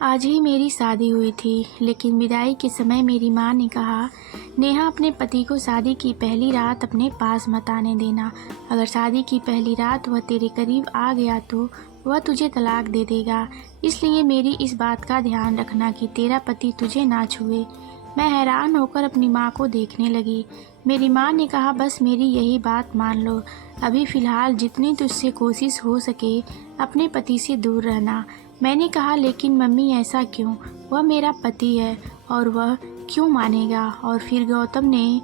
आज ही मेरी शादी हुई थी, लेकिन विदाई के समय मेरी माँ ने कहा, नेहा अपने पति को शादी की पहली रात अपने पास मत आने देना। अगर शादी की पहली रात वह तेरे करीब आ गया तो वह तुझे तलाक दे देगा। इसलिए मेरी इस बात का ध्यान रखना कि तेरा पति तुझे ना छुए। मैं हैरान होकर अपनी माँ को देखने लगी। मेरी माँ ने कहा, बस मेरी यही बात मान लो। अभी फ़िलहाल जितनी तुझसे कोशिश हो सके अपने पति से दूर रहना। मैंने कहा, लेकिन मम्मी ऐसा क्यों? वह मेरा पति है और वह क्यों मानेगा? और फिर गौतम ने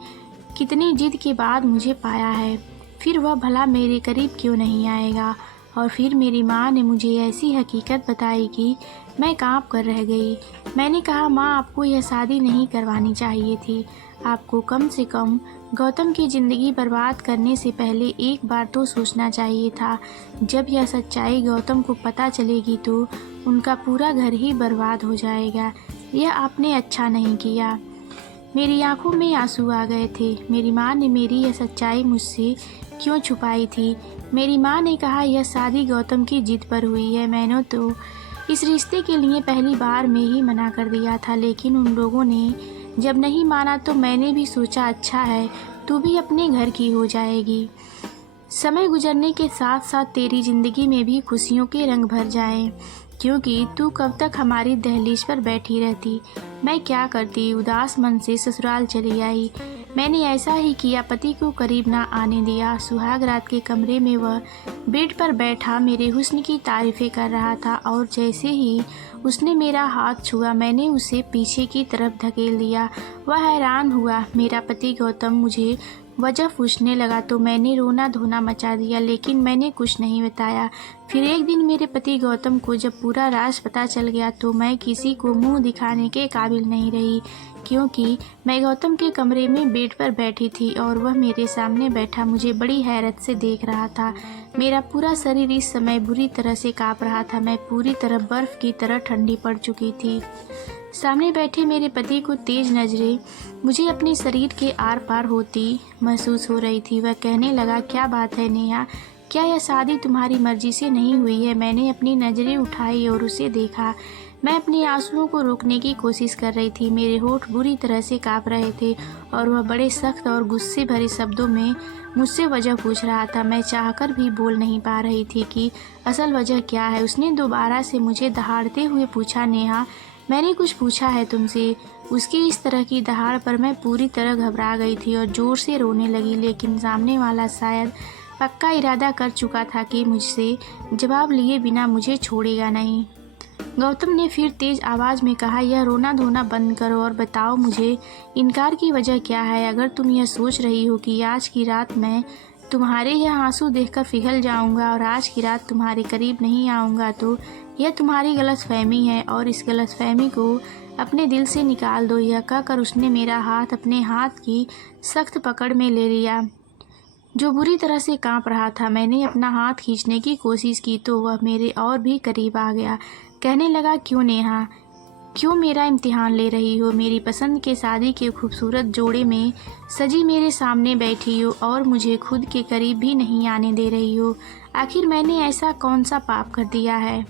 कितनी जिद के बाद मुझे पाया है, फिर वह भला मेरे करीब क्यों नहीं आएगा? और फिर मेरी माँ ने मुझे ऐसी हकीकत बताई कि मैं काँप कर रह गई। मैंने कहा, माँ, आपको यह शादी नहीं करवानी चाहिए थी। आपको कम से कम गौतम की ज़िंदगी बर्बाद करने से पहले एक बार तो सोचना चाहिए था। जब यह सच्चाई गौतम को पता चलेगी तो उनका पूरा घर ही बर्बाद हो जाएगा। यह आपने अच्छा नहीं किया। मेरी आंखों में आंसू आ गए थे। मेरी माँ ने मेरी यह सच्चाई मुझसे क्यों छुपाई थी? मेरी माँ ने कहा, यह शादी गौतम की जिद पर हुई है। मैंने तो इस रिश्ते के लिए पहली बार में ही मना कर दिया था, लेकिन उन लोगों ने जब नहीं माना तो मैंने भी सोचा, अच्छा है, तू भी अपने घर की हो जाएगी। समय गुजरने के साथ साथ तेरी ज़िंदगी में भी खुशियों के रंग भर जाएं, क्योंकि तू कब तक हमारी दहलीज पर बैठी रहती? मैं क्या करती? उदास मन से ससुराल चली आई। मैंने ऐसा ही किया, पति को करीब ना आने दिया। सुहाग रात के कमरे में वह बेड पर बैठा मेरे हुस्न की तारीफ़ें कर रहा था और जैसे ही उसने मेरा हाथ छुआ मैंने उसे पीछे की तरफ धकेल दिया। वह हैरान हुआ। मेरा पति गौतम मुझे वजह पूछने लगा तो मैंने रोना धोना मचा दिया, लेकिन मैंने कुछ नहीं बताया। फिर एक दिन मेरे पति गौतम को जब पूरा राज पता चल गया तो मैं किसी को मुंह दिखाने के काबिल नहीं रही, क्योंकि मैं गौतम के कमरे में बेड पर बैठी थी और वह मेरे सामने बैठा मुझे बड़ी हैरत से देख रहा था। मेरा पूरा शरीर इस समय बुरी तरह से काँप रहा था। मैं पूरी तरह बर्फ़ की तरह ठंडी पड़ चुकी थी। सामने बैठे मेरे पति को तेज नज़रें मुझे अपने शरीर के आर पार होती महसूस हो रही थी। वह कहने लगा, क्या बात है नेहा, क्या यह शादी तुम्हारी मर्जी से नहीं हुई है? मैंने अपनी नज़रें उठाई और उसे देखा। मैं अपने आंसुओं को रोकने की कोशिश कर रही थी। मेरे होंठ बुरी तरह से काँप रहे थे और वह बड़े सख्त और गुस्से भरे शब्दों में मुझसे वजह पूछ रहा था। मैं चाहकर भी बोल नहीं पा रही थी कि असल वजह क्या है। उसने दोबारा से मुझे दहाड़ते हुए पूछा, नेहा, मैंने कुछ पूछा है तुमसे? उसकी इस तरह की दहाड़ पर मैं पूरी तरह घबरा गई थी और ज़ोर से रोने लगी, लेकिन सामने वाला शायद पक्का इरादा कर चुका था कि मुझसे जवाब लिए बिना मुझे छोड़ेगा नहीं। गौतम ने फिर तेज आवाज़ में कहा, यह रोना धोना बंद करो और बताओ मुझे इनकार की वजह क्या है? अगर तुम यह सोच रही हो कि आज की रात मैं तुम्हारे यह आंसू देखकर पिघल जाऊंगा और आज की रात तुम्हारे करीब नहीं आऊंगा तो यह तुम्हारी गलतफहमी है और इस गलतफहमी को अपने दिल से निकाल दो। यह कहकर उसने मेरा हाथ अपने हाथ की सख्त पकड़ में ले लिया जो बुरी तरह से कांप रहा था। मैंने अपना हाथ खींचने की कोशिश की तो वह मेरे और भी करीब आ गया। कहने लगा, क्यों नेहा, क्यों मेरा इम्तिहान ले रही हो? मेरी पसंद के शादी के खूबसूरत जोड़े में सजी मेरे सामने बैठी हो और मुझे खुद के करीब भी नहीं आने दे रही हो। आखिर मैंने ऐसा कौन सा पाप कर दिया है?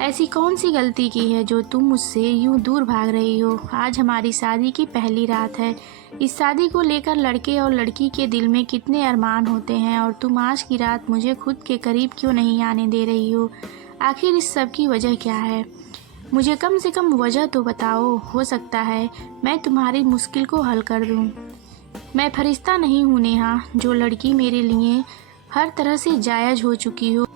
ऐसी कौन सी गलती की है जो तुम मुझसे यूं दूर भाग रही हो? आज हमारी शादी की पहली रात है। इस शादी को लेकर लड़के और लड़की के दिल में कितने अरमान होते हैं और तुम आज की रात मुझे खुद के करीब क्यों नहीं आने दे रही हो? आखिर इस सब की वजह क्या है? मुझे कम से कम वजह तो बताओ। हो सकता है मैं तुम्हारी मुश्किल को हल कर दूं। मैं फरिश्ता नहीं हूँ नेहा, जो लड़की मेरे लिए हर तरह से जायज़ हो चुकी हो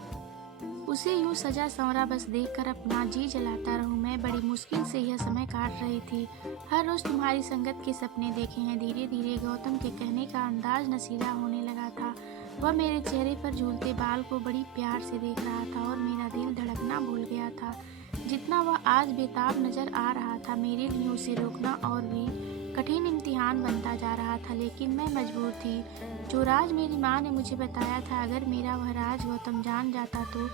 उसे यूँ सजा संवरा बस देखकर अपना जी जलाता रहूं। मैं बड़ी मुश्किल से यह समय काट रही थी। हर रोज़ तुम्हारी संगत के सपने देखे हैं। धीरे धीरे गौतम के कहने का अंदाज नशीला होने लगा था। वह मेरे चेहरे पर झूलते बाल को बड़ी प्यार से देख रहा था और मेरा दिल धड़कना भूल गया था। जितना वह आज बेताब नज़र आ रहा था, मेरे लिए उसे रोकना और भी कठिन इम्तिहान बनता जा रहा था, लेकिन मैं मजबूर थी। जो राज मेरी माँ ने मुझे बताया था, अगर मेरा वह राज गौतम जान जाता तो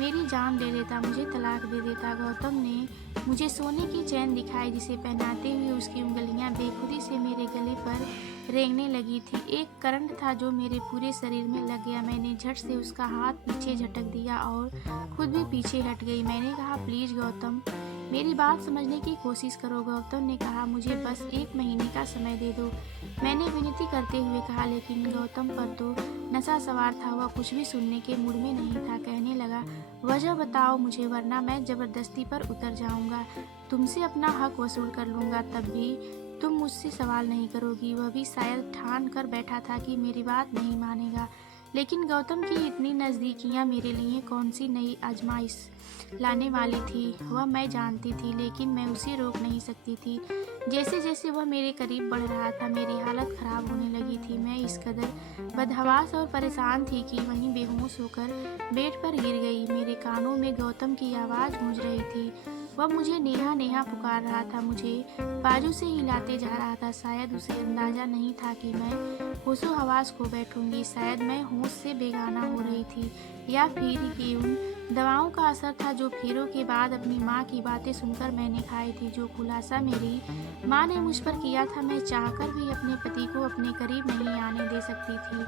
मेरी जान ले लेता, मुझे तलाक दे देता। गौतम ने मुझे सोने की चैन दिखाई जिसे पहनाते हुए उसकी उंगलियां बेखुदी से मेरे गले पर रेंगने लगी थी। एक करंट था जो मेरे पूरे शरीर में लग गया। मैंने झट से उसका हाथ पीछे झटक दिया और खुद भी पीछे हट गई। मैंने कहा, प्लीज़ गौतम, मेरी बात समझने की कोशिश करो। गौतम ने कहा, मुझे बस 1 महीने का समय दे दो। मैंने विनती करते हुए कहा, लेकिन गौतम पर तो नशा सवार था। वह कुछ भी सुनने के मूड में नहीं था। कहने लगा, वजह बताओ मुझे, वरना मैं जबरदस्ती पर उतर जाऊंगा। तुमसे अपना हक वसूल कर लूंगा, तब भी तुम मुझसे सवाल नहीं करोगी। वह भी शायद ठान कर बैठा था कि मेरी बात नहीं मानेगा। लेकिन गौतम की इतनी नज़दीकियाँ मेरे लिए कौन सी नई आजमाइश लाने वाली थी, वह मैं जानती थी, लेकिन मैं उसे रोक नहीं सकती थी। जैसे जैसे वह मेरे करीब बढ़ रहा था, मेरी हालत खराब होने लगी थी। मैं इस कदर बदहवास और परेशान थी कि वहीं बेहोश होकर बेड पर गिर गई। मेरे कानों में गौतम की आवाज़ गूंज रही थी। वह मुझे नेहा नेहा पुकार रहा था, मुझे बाजू से हिलाते जा रहा था। शायद उसे अंदाजा नहीं था कि मैं होशो हवास खो बैठूंगी। शायद मैं होश से बेगाना हो रही थी, या फिर ये उन दवाओं का असर था जो फेरों के बाद अपनी माँ की बातें सुनकर मैंने खाई थी। जो खुलासा मेरी माँ ने मुझ पर किया था, मैं चाहकर भी अपने पति को अपने करीब नहीं आने दे सकती थी।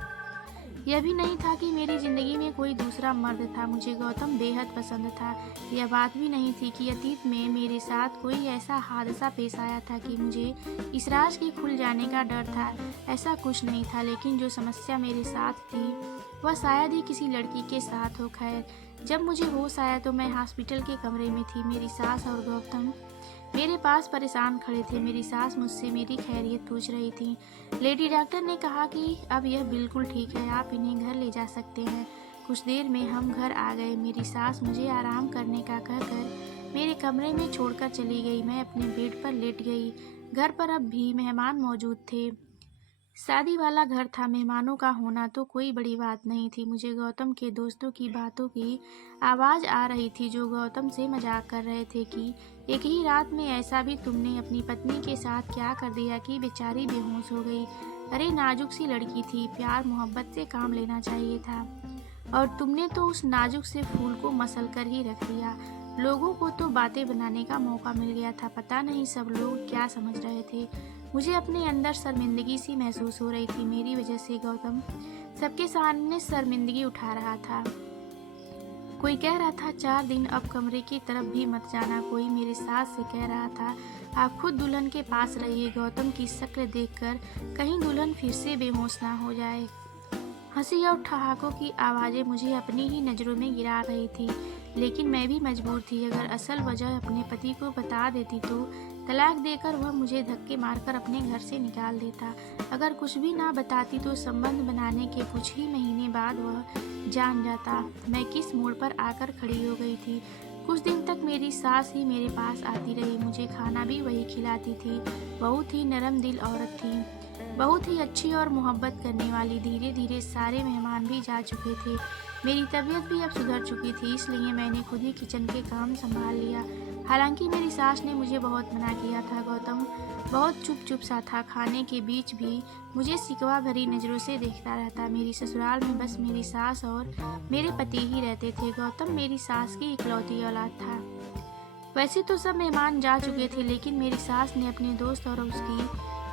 यह भी नहीं था कि मेरी ज़िंदगी में कोई दूसरा मर्द था। मुझे गौतम बेहद पसंद था। यह बात भी नहीं थी कि अतीत में मेरे साथ कोई ऐसा हादसा पेश आया था कि मुझे इस राज के खुल जाने का डर था। ऐसा कुछ नहीं था, लेकिन जो समस्या मेरे साथ थी वह शायद ही किसी लड़की के साथ हो। खैर, जब मुझे होश आया तो मैं हॉस्पिटल के कमरे में थी। मेरी सास और गौतम मेरे पास परेशान खड़े थे। मेरी सास मुझसे मेरी खैरियत पूछ रही थी। लेडी डॉक्टर ने कहा कि अब यह बिल्कुल ठीक है, आप इन्हें घर ले जा सकते हैं। कुछ देर में हम घर आ गए। मेरी सास मुझे आराम करने का कहकर मेरे कमरे में छोड़कर चली गई। मैं अपने बेड पर लेट गई। घर पर अब भी मेहमान मौजूद थे। शादी वाला घर था, मेहमानों का होना तो कोई बड़ी बात नहीं थी। मुझे गौतम के दोस्तों की बातों की आवाज़ आ रही थी, जो गौतम से मजाक कर रहे थे कि एक ही रात में ऐसा भी तुमने अपनी पत्नी के साथ क्या कर दिया कि बेचारी बेहोश हो गई। अरे नाजुक सी लड़की थी, प्यार मोहब्बत से काम लेना चाहिए था, और तुमने तो उस नाजुक से फूल को मसल कर ही रख दिया। लोगों को तो बातें बनाने का मौका मिल गया था। पता नहीं सब लोग क्या समझ रहे थे। मुझे अपने अंदर शर्मिंदगी सी महसूस हो रही थी। मेरी वजह से गौतम सबके सामने शर्मिंदगी उठा रहा था। कोई कह रहा था, 4 दिन अब कमरे की तरफ भी मत जाना। कोई मेरे सास से कह रहा था, आप खुद दुल्हन के पास रहिए, गौतम की शक्ल देखकर कहीं दुल्हन फिर से बेहोश ना हो जाए। हंसी और ठहाकों की आवाज़ें मुझे अपनी ही नज़रों में गिरा रही थी, लेकिन मैं भी मजबूर थी। अगर असल वजह अपने पति को बता देती तो तलाक देकर वह मुझे धक्के मारकर अपने घर से निकाल देता। अगर कुछ भी ना बताती तो संबंध बनाने के कुछ ही महीने बाद वह जान जाता। मैं किस मोड़ पर आकर खड़ी हो गई थी। कुछ दिन तक मेरी सास ही मेरे पास आती रही। मुझे खाना भी वही खिलाती थी। बहुत ही नरम दिल औरत थी, बहुत ही अच्छी और मोहब्बत करने वाली। धीरे धीरे सारे मेहमान भी जा चुके थे। मेरी तबीयत भी अब सुधर चुकी थी, इसलिए मैंने खुद ही किचन के काम संभाल लिया। हालांकि मेरी सास ने मुझे बहुत मना किया था। गौतम बहुत चुप सा था। खाने के बीच भी मुझे शिकवा भरी नज़रों से देखता रहता। मेरी ससुराल में बस मेरी सास और मेरे पति ही रहते थे। गौतम मेरी सास की इकलौती औलाद था। वैसे तो सब मेहमान जा चुके थे, लेकिन मेरी सास ने अपने दोस्त और उसकी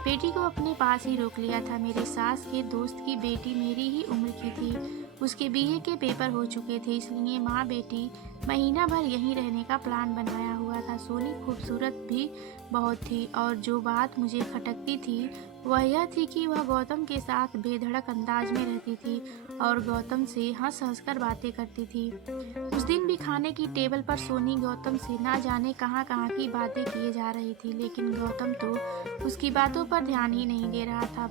बेटी को अपने पास ही रोक लिया था। मेरे सास के दोस्त की बेटी मेरी ही उम्र की थी। उसके बीए के पेपर हो चुके थे, इसलिए माँ बेटी महीना भर यहीं रहने का प्लान बनाया हुआ था। सोनी खूबसूरत भी बहुत थी, और जो बात मुझे खटकती थी वह यह थी कि वह गौतम के साथ बेधड़क अंदाज में रहती थी और गौतम से हंस हंस कर बातें करती थी। उस दिन भी खाने की टेबल पर सोनी गौतम से ना जाने कहाँ कहाँ की बातें किए जा रही थी, लेकिन गौतम तो उसकी बातों पर ध्यान ही नहीं दे रहा था।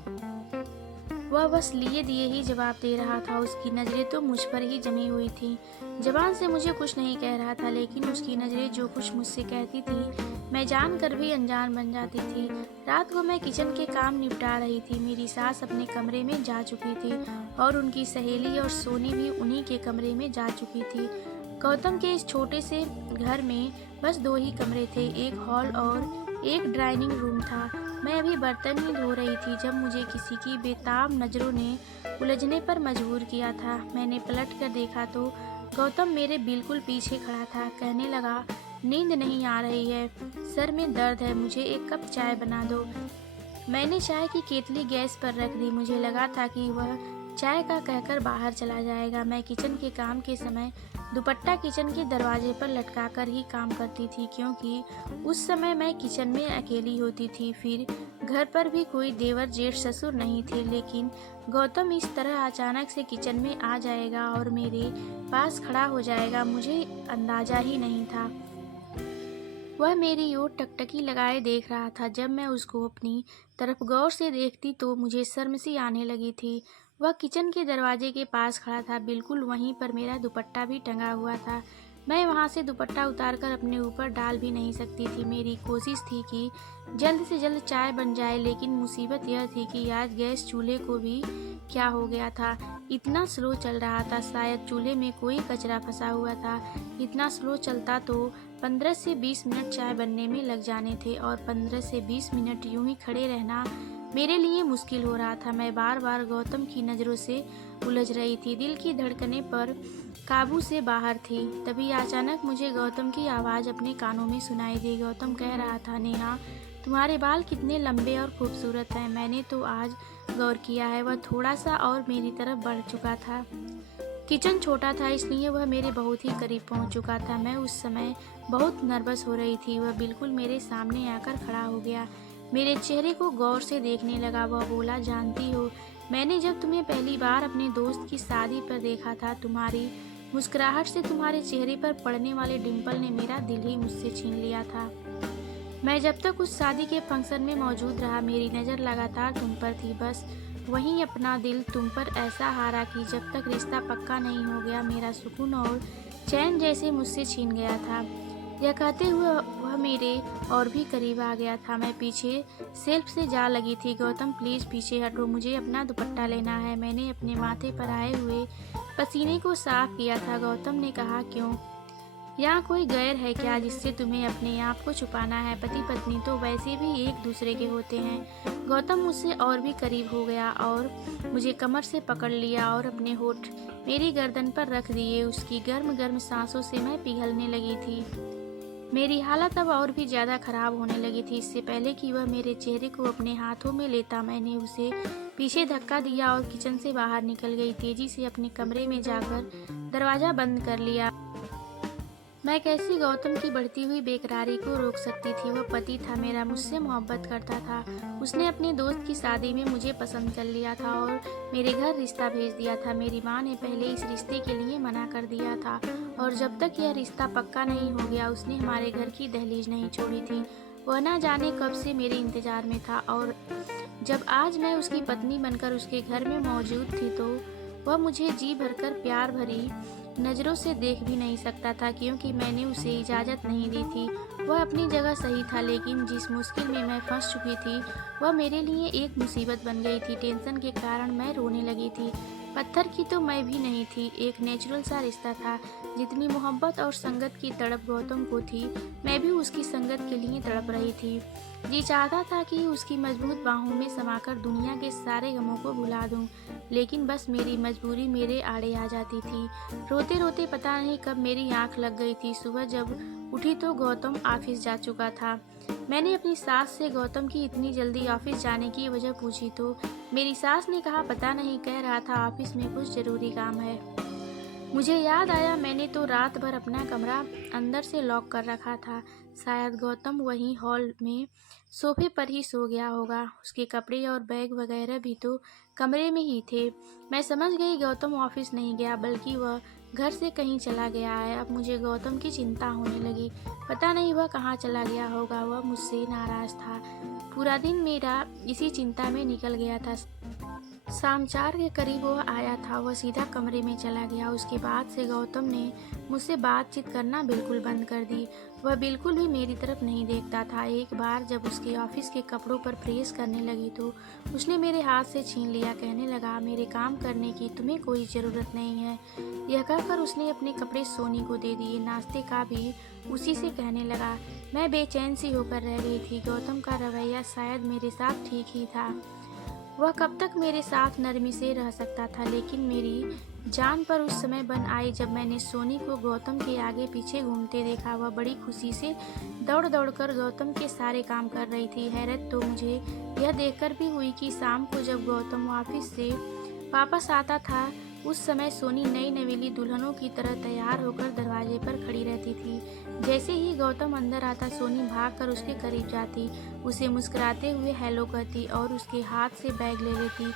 वह बस लिए दिए ही जवाब दे रहा था। उसकी नज़रें तो मुझ पर ही जमी हुई थी। जबान से मुझे कुछ नहीं कह रहा था, लेकिन उसकी नज़रें जो कुछ मुझसे कहती थी मैं जानकर भी अनजान बन जाती थी। रात को मैं किचन के काम निपटा रही थी। मेरी सास अपने कमरे में जा चुकी थी और उनकी सहेली और सोनी भी उन्हीं के कमरे में जा चुकी थी। गौतम के इस छोटे से घर में बस 2 ही कमरे थे, एक हॉल और एक ड्राइनिंग रूम था। मैं अभी बर्तन ही धो रही थी जब मुझे किसी की बेताब नज़रों ने उलझने पर मजबूर किया था। मैंने पलट कर देखा तो गौतम मेरे बिल्कुल पीछे खड़ा था। कहने लगा, नींद नहीं आ रही है, सर में दर्द है, मुझे एक कप चाय बना दो। मैंने चाय की केतली गैस पर रख दी। मुझे लगा था कि वह चाय का कहकर बाहर चला जाएगा। मैं किचन के काम के समय दुपट्टा किचन के दरवाजे पर लटका कर ही काम करती थी, क्योंकि उस समय मैं किचन में अकेली होती थी। फिर घर पर भी कोई देवर जेठ ससुर नहीं थे, लेकिन गौतम इस तरह अचानक से किचन में आ जाएगा और मेरे पास खड़ा हो जाएगा, मुझे अंदाजा ही नहीं था। वह मेरी ओर टकटकी लगाए देख रहा था। जब मैं उसको अपनी तरफ गौर से देखती तो मुझे शर्म सी आने लगी थी। वह किचन के दरवाजे के पास खड़ा था, बिल्कुल वहीं पर मेरा दुपट्टा भी टंगा हुआ था। मैं वहां से दुपट्टा उतारकर अपने ऊपर डाल भी नहीं सकती थी। मेरी कोशिश थी कि जल्द से जल्द चाय बन जाए, लेकिन मुसीबत यह थी कि आज गैस चूल्हे को भी क्या हो गया था, इतना स्लो चल रहा था। शायद चूल्हे में कोई कचरा फंसा हुआ था। इतना स्लो चलता तो 15 से 20 मिनट चाय बनने में लग जाने थे, और 15 से 20 मिनट यूं ही खड़े रहना मेरे लिए मुश्किल हो रहा था। मैं बार बार गौतम की नज़रों से उलझ रही थी। दिल की धड़कनें पर काबू से बाहर थी। तभी अचानक मुझे गौतम की आवाज़ अपने कानों में सुनाई दी। गौतम कह रहा था, नेहा, तुम्हारे बाल कितने लंबे और खूबसूरत हैं। मैंने तो आज गौर किया है। वह थोड़ा सा और मेरी तरफ बढ़ चुका था। किचन छोटा था, इसलिए वह मेरे बहुत ही करीब पहुंच चुका था। मैं उस समय बहुत नर्वस हो रही थी। वह बिल्कुल मेरे सामने आकर खड़ा हो गया, मेरे चेहरे को गौर से देखने लगा। वह बोला, जानती हो, मैंने जब तुम्हें पहली बार अपने दोस्त की शादी पर देखा था, तुम्हारी मुस्कुराहट से तुम्हारे चेहरे पर पड़ने वाले डिंपल ने मेरा दिल ही मुझसे छीन लिया था। मैं जब तक उस शादी के फंक्शन में मौजूद रहा, मेरी नज़र लगातार तुम पर थी। बस वहीं अपना दिल तुम पर ऐसा हारा कि जब तक रिश्ता पक्का नहीं हो गया, मेरा सुकून और चैन जैसे मुझसे छीन गया था। यह कहते हुए वह मेरे और भी करीब आ गया था। मैं पीछे सेल्फ से जा लगी थी। गौतम, प्लीज़ पीछे हटो, मुझे अपना दुपट्टा लेना है। मैंने अपने माथे पर आए हुए पसीने को साफ किया था। गौतम ने कहा, क्यों? यहाँ कोई गैर है क्या जिससे तुम्हें अपने आप को छुपाना है? पति पत्नी तो वैसे भी एक दूसरे के होते हैं। गौतम मुझसे और भी करीब हो गया और मुझे कमर से पकड़ लिया और अपने होठ मेरी गर्दन पर रख दिए। उसकी गर्म गर्म सांसों से मैं पिघलने लगी थी। मेरी हालत अब और भी ज़्यादा खराब होने लगी थी। इससे पहले कि वह मेरे चेहरे को अपने हाथों में लेता, मैंने उसे पीछे धक्का दिया और किचन से बाहर निकल गई। तेजी से अपने कमरे में जाकर दरवाज़ा बंद कर लिया। मैं कैसे गौतम की बढ़ती हुई बेकरारी को रोक सकती थी? वह पति था मेरा, मुझसे मोहब्बत करता था। उसने अपने दोस्त की शादी में मुझे पसंद कर लिया था और मेरे घर रिश्ता भेज दिया था। मेरी माँ ने पहले इस रिश्ते के लिए मना कर दिया था, और जब तक यह रिश्ता पक्का नहीं हो गया, उसने हमारे घर की दहलीज नहीं छोड़ी थी। वह न जाने कब से मेरे इंतजार में था, और जब आज मैं उसकी पत्नी बनकर उसके घर में मौजूद थी तो वह मुझे जी भरकर प्यार भरी नज़रों से देख भी नहीं सकता था, क्योंकि मैंने उसे इजाज़त नहीं दी थी। वह अपनी जगह सही था, लेकिन जिस मुश्किल में मैं फंस चुकी थी वह मेरे लिए एक मुसीबत बन गई थी। टेंशन के कारण मैं रोने लगी थी। पत्थर की तो मैं भी नहीं थी, एक नेचुरल सा रिश्ता था। जितनी मोहब्बत और संगत की तड़प गौतम को थी, मैं भी उसकी संगत के लिए तड़प रही थी। जी चाहता था कि उसकी मजबूत बाहों में समाकर दुनिया के सारे गमों को भुला दूं, लेकिन बस मेरी मजबूरी मेरे आड़े आ जाती थी। रोते रोते पता नहीं कब मेरी आंख लग गई थी। सुबह जब उठी तो गौतम ऑफिस जा चुका था। मैंने अपनी सास से गौतम की इतनी जल्दी ऑफिस जाने की वजह पूछी तो मेरी सास ने कहा, पता नहीं, कह रहा था ऑफिस में कुछ ज़रूरी काम है। मुझे याद आया, मैंने तो रात भर अपना कमरा अंदर से लॉक कर रखा था। शायद गौतम वहीं हॉल में सोफे पर ही सो गया होगा। उसके कपड़े और बैग वगैरह भी तो कमरे में ही थे। मैं समझ गई गौतम ऑफिस नहीं गया, बल्कि वह घर से कहीं चला गया है। अब मुझे गौतम की चिंता होने लगी। पता नहीं वह कहाँ चला गया होगा। वह मुझसे नाराज़ था। पूरा दिन मेरा इसी चिंता में निकल गया था। शाम 4 के करीब वह आया था। वह सीधा कमरे में चला गया। उसके बाद से गौतम ने मुझसे बातचीत करना बिल्कुल बंद कर दी। वह बिल्कुल भी मेरी तरफ नहीं देखता था। एक बार जब उसके ऑफिस के कपड़ों पर प्रेस करने लगी तो उसने मेरे हाथ से छीन लिया। कहने लगा, मेरे काम करने की तुम्हें कोई ज़रूरत नहीं है। यह कहकर उसने अपने कपड़े सोनी को दे दिए। नाश्ते का भी उसी से कहने लगा। मैं बेचैन सी होकर रह गई थी। गौतम का रवैया शायद मेरे साथ ठीक ही था। वह कब तक मेरे साथ नरमी से रह सकता था, लेकिन मेरी जान पर उस समय बन आई जब मैंने सोनी को गौतम के आगे पीछे घूमते देखा। वह बड़ी खुशी से दौड़ दौड़ कर गौतम के सारे काम कर रही थी। हैरत तो मुझे यह देखकर भी हुई कि शाम को जब गौतम ऑफिस से वापस आता था उस समय सोनी नई नवेली दुल्हनों की तरह तैयार होकर दरवाजे पर खड़ी रहती थी। जैसे ही गौतम अंदर आता, सोनी भागकर उसके करीब जाती, उसे मुस्कुराते हुए हेलो कहती और उसके हाथ से बैग ले लेती।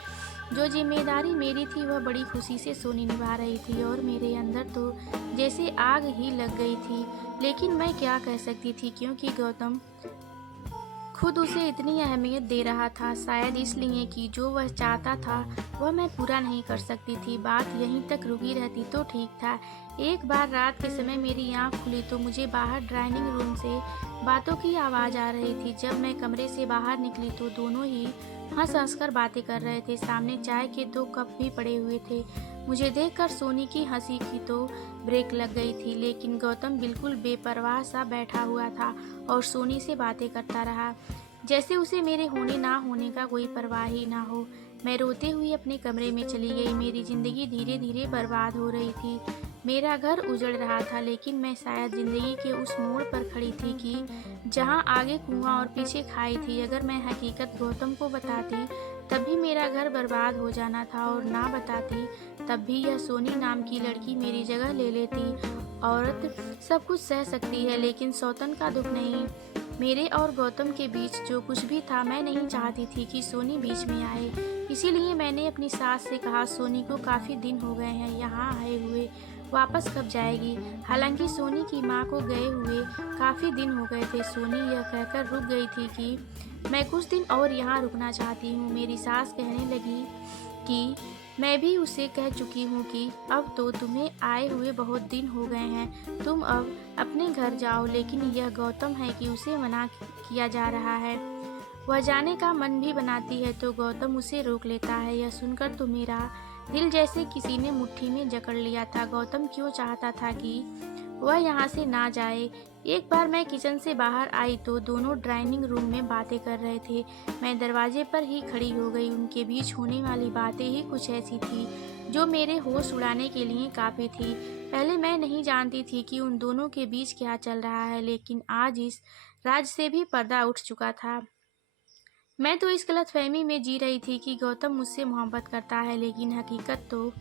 जो जिम्मेदारी मेरी थी वह बड़ी खुशी से सोनी निभा रही थी और मेरे अंदर तो जैसे आग ही लग गई थी। लेकिन मैं क्या कह सकती थी, क्योंकि गौतम खुद उसे इतनी अहमियत दे रहा था, शायद इसलिए कि जो वह चाहता था वह मैं पूरा नहीं कर सकती थी। बात यहीं तक रुकी रहती तो ठीक था। एक बार रात के समय मेरी आंख खुली तो मुझे बाहर डाइनिंग रूम से बातों की आवाज़ आ रही थी। जब मैं कमरे से बाहर निकली तो दोनों ही हंस हंस कर बातें कर रहे थे। सामने चाय के 2 कप भी पड़े हुए थे। मुझे देखकर सोनी की हंसी की तो ब्रेक लग गई थी, लेकिन गौतम बिल्कुल बेपरवाह सा बैठा हुआ था और सोनी से बातें करता रहा, जैसे उसे मेरे होने ना होने का कोई परवाह ही ना हो। मैं रोते हुए अपने कमरे में चली गई। मेरी जिंदगी धीरे धीरे बर्बाद हो रही थी। मेरा घर उजड़ रहा था, लेकिन मैं शायद जिंदगी के उस मोड़ पर खड़ी थी कि जहां आगे कुआं और पीछे खाई थी। अगर मैं हकीकत गौतम को बताती तब भी मेरा घर बर्बाद हो जाना था, और ना बताती तब भी यह सोनी नाम की लड़की मेरी जगह ले लेती। औरत सब कुछ सह सकती है, लेकिन सौतन का दुख नहीं। मेरे और गौतम के बीच जो कुछ भी था, मैं नहीं चाहती थी कि सोनी बीच में आए। इसीलिए मैंने अपनी सास से कहा, सोनी को काफ़ी दिन हो गए हैं यहाँ आए हुए, वापस कब जाएगी। हालांकि सोनी की माँ को गए हुए काफ़ी दिन हो गए थे। सोनी यह कहकर रुक गई थी कि मैं कुछ दिन और यहाँ रुकना चाहती हूँ। मेरी सास कहने लगी कि मैं भी उसे कह चुकी हूँ कि अब तो तुम्हें आए हुए बहुत दिन हो गए हैं, तुम अब अपने घर जाओ। लेकिन यह गौतम है कि उसे मना किया जा रहा है। वह जाने का मन भी बनाती है तो गौतम उसे रोक लेता है। यह सुनकर तो मेरा दिल जैसे किसी ने मुट्ठी में जकड़ लिया था। गौतम क्यों चाहता था कि वह यहाँ से ना जाए। एक बार मैं किचन से बाहर आई तो दोनों डाइनिंग रूम में बातें कर रहे थे। मैं दरवाजे पर ही खड़ी हो गई। उनके बीच होने वाली बातें ही कुछ ऐसी थी जो मेरे होश उड़ाने के लिए काफ़ी थी। पहले मैं नहीं जानती थी कि उन दोनों के बीच क्या चल रहा है, लेकिन आज इस राज से भी पर्दा उठ चुका था। मैं तो इस गलतफहमी में जी रही थी कि गौतम मुझसे मोहब्बत करता है, लेकिन हकीकत तो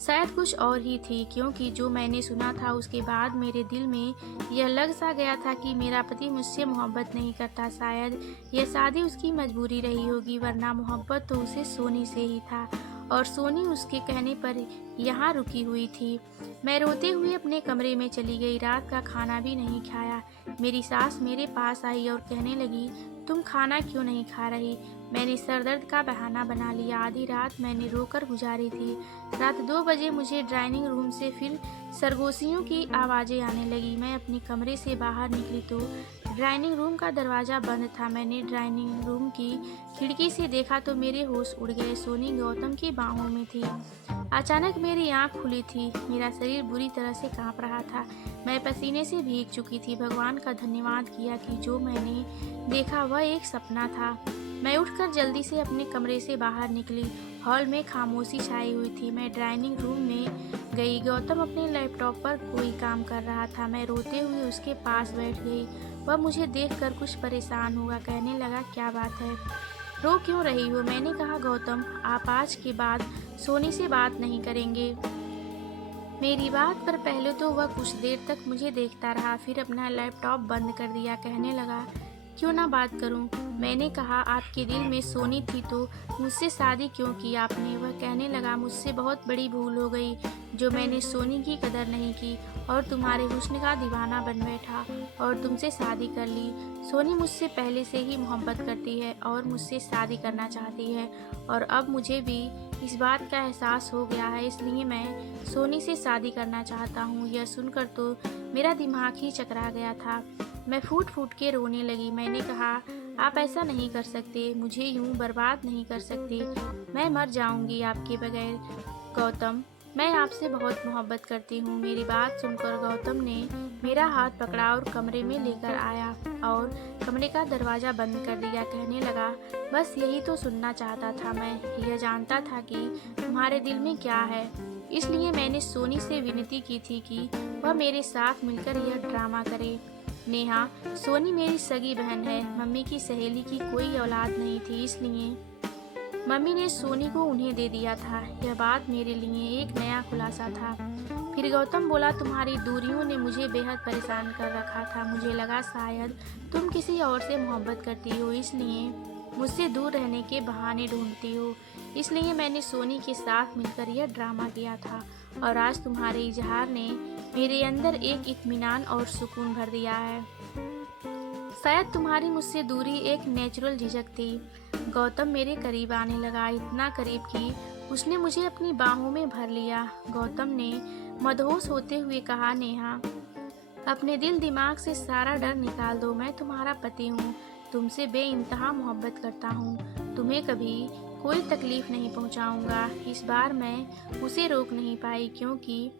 शायद कुछ और ही थी। क्योंकि जो मैंने सुना था उसके बाद मेरे दिल में यह लग सा गया था कि मेरा पति मुझसे मोहब्बत नहीं करता। शायद यह शादी उसकी मजबूरी रही होगी, वरना मोहब्बत तो उसे सोनी से ही था और सोनी उसके कहने पर यहाँ रुकी हुई थी। मैं रोते हुए अपने कमरे में चली गई। रात का खाना भी नहीं खाया। मेरी सास मेरे पास आई और कहने लगी, तुम खाना क्यों नहीं खा रही। मैंने सर दर्द का बहाना बना लिया। आधी रात मैंने रोकर गुजारी थी। रात 2 बजे मुझे डाइनिंग रूम से फिर सरगोशियों की आवाज़ें आने लगी। मैं अपने कमरे से बाहर निकली तो डाइनिंग रूम का दरवाज़ा बंद था। मैंने डाइनिंग रूम की खिड़की से देखा तो मेरे होश उड़ गए। सोनी गौतम की बाहों में थी। अचानक मेरी आंख खुली थी। मेरा शरीर बुरी तरह से कांप रहा था। मैं पसीने से भीग चुकी थी। भगवान का धन्यवाद किया कि जो मैंने देखा वह एक सपना था। मैं उठकर जल्दी से अपने कमरे से बाहर निकली। हॉल में खामोशी छाई हुई थी। मैं डाइनिंग रूम में गई। गौतम अपने लैपटॉप पर कोई काम कर रहा था। मैं रोते हुए उसके पास बैठ गई। वह मुझे देखकर कुछ परेशान हुआ। कहने लगा, क्या बात है, रो क्यों रही हो। मैंने कहा, गौतम आप आज के बाद सोनी से बात नहीं करेंगे। मेरी बात पर पहले तो वह कुछ देर तक मुझे देखता रहा, फिर अपना लैपटॉप बंद कर दिया। कहने लगा, क्यों ना बात करूं। मैंने कहा, आपके दिल में सोनी थी तो मुझसे शादी क्यों की आपने। वह कहने लगा, मुझसे बहुत बड़ी भूल हो गई जो मैंने सोनी की कदर नहीं की और तुम्हारे हुस्न का दीवाना बन बैठा और तुमसे शादी कर ली। सोनी मुझसे पहले से ही मोहब्बत करती है और मुझसे शादी करना चाहती है, और अब मुझे भी इस बात का एहसास हो गया है, इसलिए मैं सोनी से शादी करना चाहता हूँ। यह सुनकर तो मेरा दिमाग ही चकरा गया था। मैं फूट फूट के रोने लगी। मैंने कहा, आप ऐसा नहीं कर सकते, मुझे यूं बर्बाद नहीं कर सकते। मैं मर जाऊंगी आपके बगैर। गौतम, मैं आपसे बहुत मोहब्बत करती हूँ। मेरी बात सुनकर गौतम ने मेरा हाथ पकड़ा और कमरे में लेकर आया और कमरे का दरवाज़ा बंद कर दिया। कहने लगा, बस यही तो सुनना चाहता था। मैं यह जानता था कि तुम्हारे दिल में क्या है, इसलिए मैंने सोनी से विनती की थी कि वह मेरे साथ मिलकर यह ड्रामा करे। नेहा, सोनी मेरी सगी बहन है। मम्मी की सहेली की कोई औलाद नहीं थी, इसलिए मम्मी ने सोनी को उन्हें दे दिया था। यह बात मेरे लिए एक नया खुलासा था। फिर गौतम बोला, तुम्हारी दूरियों ने मुझे बेहद परेशान कर रखा था। मुझे लगा शायद तुम किसी और से मोहब्बत करती हो, इसलिए मुझसे दूर रहने के बहाने ढूंढती हो। इसलिए मैंने सोनी के साथ मिलकर यह ड्रामा किया था और आज तुम्हारे इजहार ने मेरे अंदर एक इत्मीनान और सुकून भर दिया है। शायद तुम्हारी मुझसे दूरी एक नेचुरल झिझक थी। गौतम मेरे करीब आने लगा, इतना करीब कि उसने मुझे अपनी बाहों में भर लिया। गौतम ने मदहोश होते हुए कहा, नेहा, अपने दिल दिमाग से सारा डर निकाल दो। मैं तुम्हारा पति हूँ, तुमसे बेइंतहा मोहब्बत करता हूँ। तुम्हें कभी कोई तकलीफ नहीं पहुँचाऊँगा। इस बार मैं उसे रोक नहीं पाई क्योंकि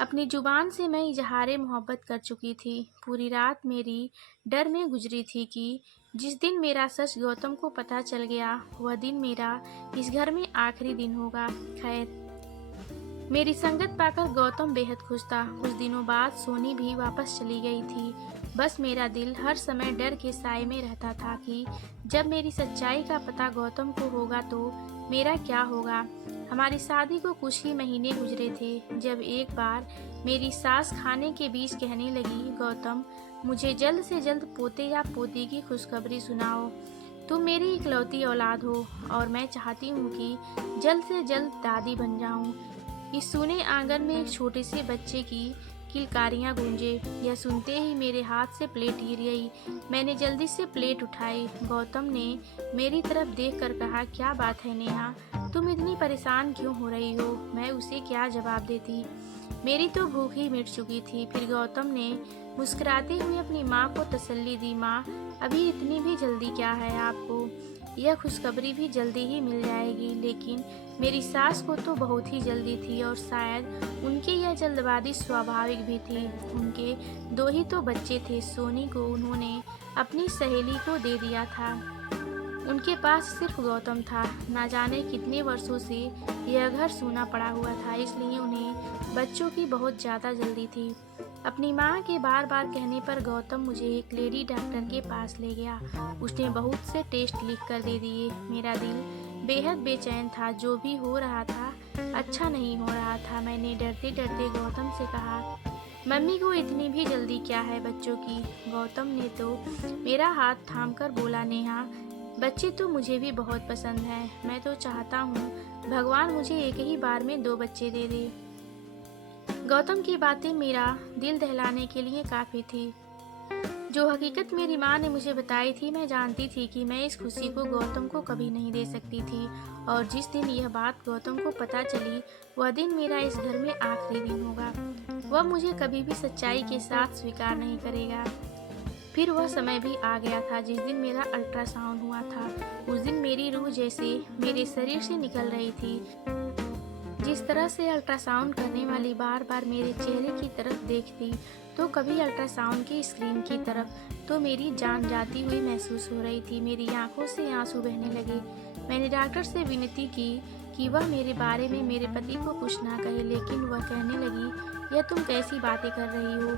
अपनी जुबान से मैं इजहारे मोहब्बत कर चुकी थी। पूरी रात मेरी डर में गुजरी थी कि जिस दिन मेरा सच गौतम को पता चल गया वह दिन मेरा इस घर में आखिरी दिन होगा। खैर, मेरी संगत पाकर गौतम बेहद खुश था। कुछ दिनों बाद सोनी भी वापस चली गई थी। बस मेरा दिल हर समय डर के साए में रहता था कि जब मेरी सच्चाई का पता गौतम को होगा तो मेरा क्या होगा। हमारी शादी को कुछ ही महीने गुजरे थे जब एक बार मेरी सास खाने के बीच कहने लगी, गौतम, मुझे जल्द से जल्द पोते या पोती की खुशखबरी सुनाओ। तुम मेरी इकलौती औलाद हो और मैं चाहती हूँ कि जल्द से जल्द दादी बन जाऊँ। इस सूने आंगन में एक छोटे से बच्चे की किलकारियाँ गूंजे। यह सुनते ही मेरे हाथ से प्लेट गिर गई। मैंने जल्दी से प्लेट उठाई। गौतम ने मेरी तरफ देखकर कहा, क्या बात है नेहा, तुम इतनी परेशान क्यों हो रही हो। मैं उसे क्या जवाब देती, मेरी तो भूख ही मिट चुकी थी। फिर गौतम ने मुस्कुराते हुए अपनी माँ को तसल्ली दी, माँ, अभी इतनी भी जल्दी क्या है आपको, यह खुशखबरी भी जल्दी ही मिल जाएगी। लेकिन मेरी सास को तो बहुत ही जल्दी थी और शायद उनकी यह जल्दबाजी स्वाभाविक भी थी। उनके दो ही तो बच्चे थे। सोनी को उन्होंने अपनी सहेली को दे दिया था। उनके पास सिर्फ गौतम था। ना जाने कितने वर्षों से यह घर सूना पड़ा हुआ था, इसलिए उन्हें बच्चों की बहुत ज़्यादा जल्दी थी। अपनी माँ के बार बार कहने पर गौतम मुझे एक लेडी डॉक्टर के पास ले गया। उसने बहुत से टेस्ट लिख कर दे दिए। मेरा दिल बेहद बेचैन था। जो भी हो रहा था अच्छा नहीं हो रहा था। मैंने डरते डरते गौतम से कहा, मम्मी को इतनी भी जल्दी क्या है बच्चों की। गौतम ने तो मेरा हाथ थामकर बोला, नेहा, बच्चे तो मुझे भी बहुत पसंद हैं। मैं तो चाहता हूँ भगवान मुझे एक ही बार में 2 बच्चे दे दे। गौतम की बातें मेरा दिल दहलाने के लिए काफ़ी थी। जो हकीकत मेरी माँ ने मुझे बताई थी, मैं जानती थी कि मैं इस खुशी को गौतम को कभी नहीं दे सकती थी। और जिस दिन यह बात गौतम को पता चली वह दिन मेरा इस घर में आखिरी दिन होगा। वह मुझे कभी भी सच्चाई के साथ स्वीकार नहीं करेगा। फिर वह समय भी आ गया था जिस दिन मेरा अल्ट्रासाउंड हुआ था। उस दिन मेरी रूह जैसे मेरे शरीर से निकल रही थी। जिस तरह से अल्ट्रासाउंड करने वाली बार बार मेरे चेहरे की तरफ देखती तो कभी अल्ट्रासाउंड की स्क्रीन की तरफ, तो मेरी जान जाती हुई महसूस हो रही थी। मेरी आंखों से आंसू बहने लगे। मैंने डॉक्टर से विनती की कि वह मेरे बारे में मेरे पति को कुछ ना कहे, लेकिन वह कहने लगी, यह तुम कैसी बातें कर रही हो,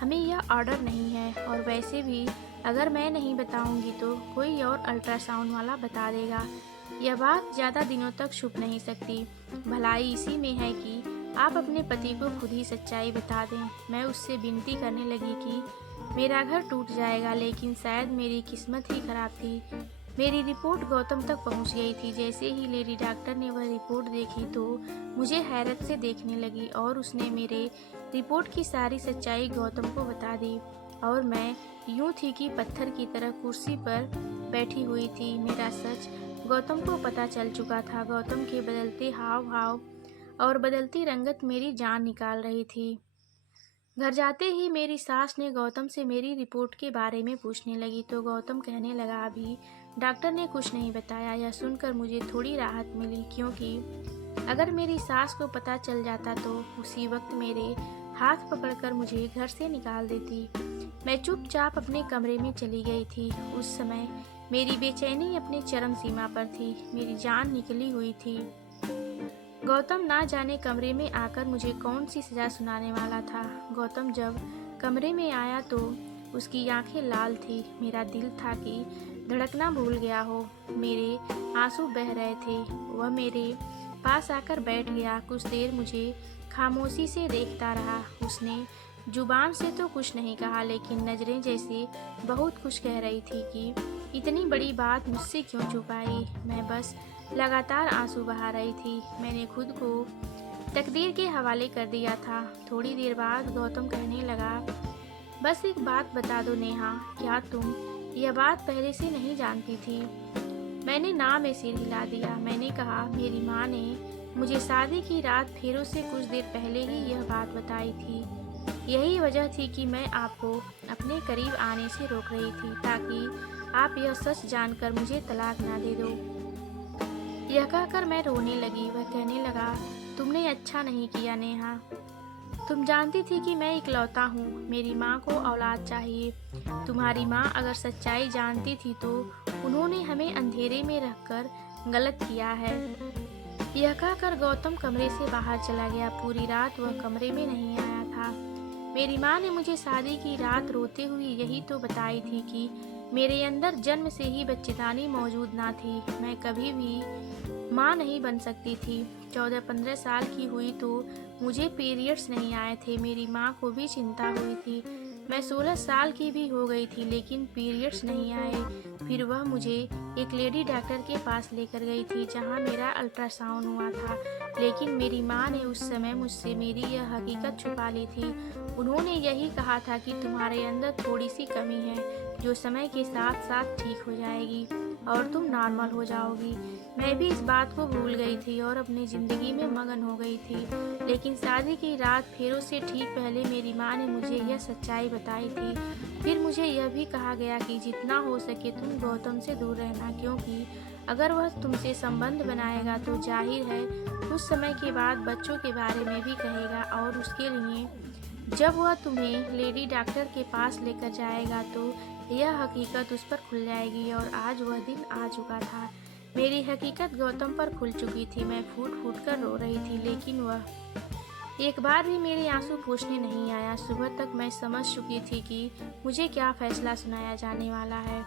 हमें यह ऑर्डर नहीं है। और वैसे भी अगर मैं नहीं बताऊंगी तो कोई और अल्ट्रासाउंड वाला बता देगा। यह बात ज़्यादा दिनों तक छुप नहीं सकती। भलाई इसी में है कि आप अपने पति को खुद ही सच्चाई बता दें। मैं उससे विनती करने लगी कि मेरा घर टूट जाएगा, लेकिन शायद मेरी किस्मत ही खराब थी। मेरी रिपोर्ट गौतम तक पहुंच गई थी। जैसे ही लेडी डॉक्टर ने वह रिपोर्ट देखी तो मुझे हैरत से देखने लगी और उसने मेरे रिपोर्ट की सारी सच्चाई गौतम को बता दी। और मैं यूं थी कि पत्थर की तरह कुर्सी पर बैठी हुई थी। मेरा सच गौतम को पता चल चुका था। गौतम के बदलते हाव भाव और बदलती रंगत मेरी जान निकाल रही थी। घर जाते ही मेरी सास ने गौतम से मेरी रिपोर्ट के बारे में पूछने लगी तो गौतम कहने लगा, अभी डॉक्टर ने कुछ नहीं बताया। यह सुनकर मुझे थोड़ी राहत मिली, क्योंकि अगर मेरी सास को पता चल जाता तो उसी वक्त मेरे हाथ पकड़कर मुझे घर से निकाल देती। मैं चुपचाप अपने कमरे में चली गई थी। उस समय मेरी बेचैनी अपने चरम सीमा पर थी। मेरी जान निकली हुई थी। गौतम ना जाने कमरे में आकर मुझे कौन सी सज़ा सुनाने वाला था। गौतम जब कमरे में आया तो उसकी आंखें लाल थी। मेरा दिल था कि धड़कना भूल गया हो। मेरे आंसू बह रहे थे। वह मेरे पास आकर बैठ गया। कुछ देर मुझे खामोशी से देखता रहा। उसने जुबान से तो कुछ नहीं कहा, लेकिन नज़रें जैसे बहुत कुछ कह रही थी कि इतनी बड़ी बात मुझसे क्यों छुपाई। मैं बस लगातार आंसू बहा रही थी। मैंने खुद को तकदीर के हवाले कर दिया था। थोड़ी देर बाद गौतम कहने लगा, बस एक बात बता दो नेहा, क्या तुम यह बात पहले से नहीं जानती थी? मैंने ना में सिर हिला दिया। मैंने कहा, मेरी माँ ने मुझे शादी की रात फेरों से कुछ देर पहले ही यह बात बताई थी। यही वजह थी कि मैं आपको अपने करीब आने से रोक रही थी, ताकि आप यह सच जानकर मुझे तलाक ना दे दो। यह कहकर मैं रोने लगी। वह कहने लगा, तुमने अच्छा नहीं किया नेहा। तुम जानती थी कि मैं इकलौता हूँ। मेरी माँ को औलाद चाहिए। तुम्हारी माँ अगर सच्चाई जानती थी तो उन्होंने हमें अंधेरे में रखकर गलत किया है। यह कहकर गौतम कमरे से बाहर चला गया। पूरी रात वह कमरे में नहीं आया था। मेरी माँ ने मुझे शादी की रात रोते हुए यही तो बताई थी कि मेरे अंदर जन्म से ही बच्चेदानी मौजूद ना थी। मैं कभी भी माँ नहीं बन सकती थी। 14-15 साल की हुई तो मुझे पीरियड्स नहीं आए थे। मेरी माँ को भी चिंता हुई थी। मैं 16 साल की भी हो गई थी, लेकिन पीरियड्स नहीं आए। फिर वह मुझे एक लेडी डॉक्टर के पास लेकर गई थी, जहाँ मेरा अल्ट्रासाउंड हुआ था। लेकिन मेरी माँ ने उस समय मुझसे मेरी यह हकीकत छुपा ली थी। उन्होंने यही कहा था कि तुम्हारे अंदर थोड़ी सी कमी है, जो समय के साथ साथ ठीक हो जाएगी और तुम नॉर्मल हो जाओगी। मैं भी इस बात को भूल गई थी और अपनी ज़िंदगी में मगन हो गई थी। लेकिन शादी की रात फेरों से ठीक पहले मेरी माँ ने मुझे यह सच्चाई बताई थी। फिर मुझे यह भी कहा गया कि जितना हो सके तुम गौतम से दूर रहना, क्योंकि अगर वह तुमसे संबंध बनाएगा तो जाहिर है कुछ समय के बाद बच्चों के बारे में भी कहेगा, और उसके लिए जब वह तुम्हें लेडी डॉक्टर के पास लेकर जाएगा तो यह हकीकत उस पर खुल जाएगी। और आज वह दिन आ चुका था। मेरी हकीकत गौतम पर खुल चुकी थी। मैं फूट फूट कर रो रही थी, लेकिन वह एक बार भी मेरे आंसू पोंछने नहीं आया। सुबह तक मैं समझ चुकी थी कि मुझे क्या फैसला सुनाया जाने वाला है।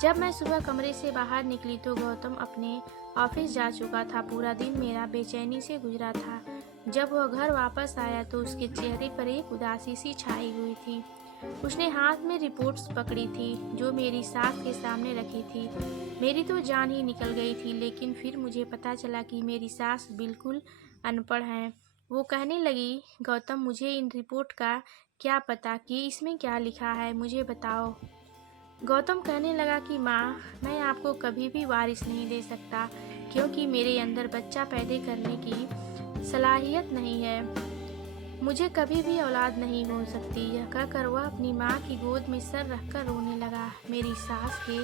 जब मैं सुबह कमरे से बाहर निकली तो गौतम अपने ऑफिस जा चुका था। पूरा दिन मेरा बेचैनी से गुजरा था। जब वह घर वापस आया तो उसके चेहरे पर एक उदासी सी छाई हुई थी। उसने हाथ में रिपोर्ट्स पकड़ी थी जो मेरी सास के सामने रखी थी। मेरी तो जान ही निकल गई थी, लेकिन फिर मुझे पता चला कि मेरी सास बिल्कुल अनपढ़ हैं। वो कहने लगी, गौतम, मुझे इन रिपोर्ट का क्या पता कि इसमें क्या लिखा है, मुझे बताओ। गौतम कहने लगा कि माँ, मैं आपको कभी भी वारिस नहीं दे सकता, क्योंकि मेरे अंदर बच्चा पैदा करने की सलाहियत नहीं है। मुझे कभी भी औलाद नहीं हो सकती। यह कहकर वह अपनी माँ की गोद में सर रखकर रोने लगा। मेरी सास के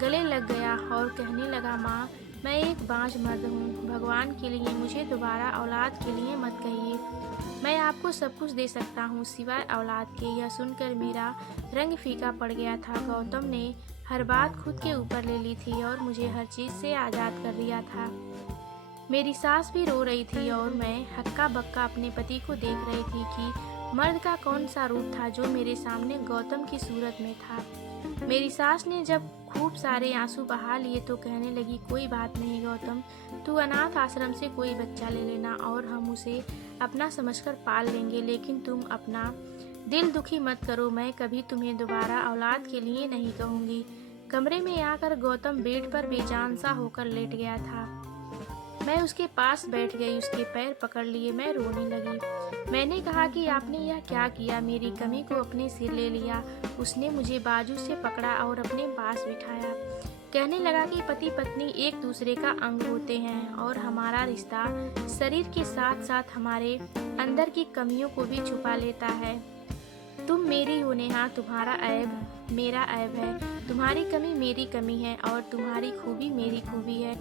गले लग गया और कहने लगा, माँ, मैं एक बांझ मर्द हूँ। भगवान के लिए मुझे दोबारा औलाद के लिए मत कहिए। मैं आपको सब कुछ दे सकता हूँ सिवाय औलाद के। यह सुनकर मेरा रंग फीका पड़ गया था। गौतम ने हर बात खुद के ऊपर ले ली थी और मुझे हर चीज़ से आज़ाद कर दिया था। मेरी सास भी रो रही थी और मैं हक्का बक्का अपने पति को देख रही थी कि मर्द का कौन सा रूप था जो मेरे सामने गौतम की सूरत में था। मेरी सास ने जब खूब सारे आंसू बहा लिए तो कहने लगी, कोई बात नहीं गौतम, तू अनाथ आश्रम से कोई बच्चा ले लेना और हम उसे अपना समझकर पाल लेंगे, लेकिन तुम अपना दिल दुखी मत करो। मैं कभी तुम्हें दोबारा औलाद के लिए नहीं कहूँगी। कमरे में आकर गौतम बेड पर बेजान सा होकर लेट गया था। मैं उसके पास बैठ गई, उसके पैर पकड़ लिए। मैं रोने लगी। मैंने कहा कि आपने यह क्या किया, मेरी कमी को अपने सिर ले लिया। उसने मुझे बाजू से पकड़ा और अपने पास बिठाया। कहने लगा कि पति पत्नी एक दूसरे का अंग होते हैं और हमारा रिश्ता शरीर के साथ साथ हमारे अंदर की कमियों को भी छुपा लेता है। तुम मेरी हो नेहा, तुम्हारा ऐब मेरा ऐब है, तुम्हारी कमी मेरी कमी है और तुम्हारी खूबी मेरी खूबी है।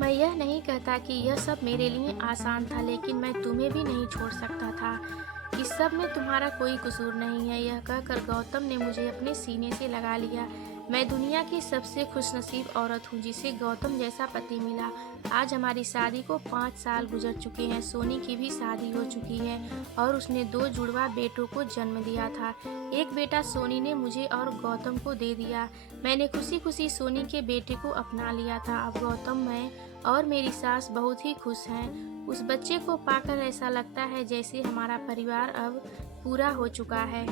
मैं यह नहीं कहता कि यह सब मेरे लिए आसान था, लेकिन मैं तुम्हें भी नहीं छोड़ सकता था। इस सब में तुम्हारा कोई कसूर नहीं है। यह कहकर गौतम ने मुझे अपने सीने से लगा लिया। मैं दुनिया की सबसे खुशनसीब औरत हूँ जिसे गौतम जैसा पति मिला। आज हमारी शादी को 5 साल गुजर चुके हैं। सोनी की भी शादी हो चुकी है और उसने 2 जुड़वा बेटों को जन्म दिया था। एक बेटा सोनी ने मुझे और गौतम को दे दिया। मैंने खुशी खुशी सोनी के बेटे को अपना लिया था। अब गौतम, मैं और मेरी सास बहुत ही खुश हैं। उस बच्चे को पाकर ऐसा लगता है जैसे हमारा परिवार अब पूरा हो चुका है।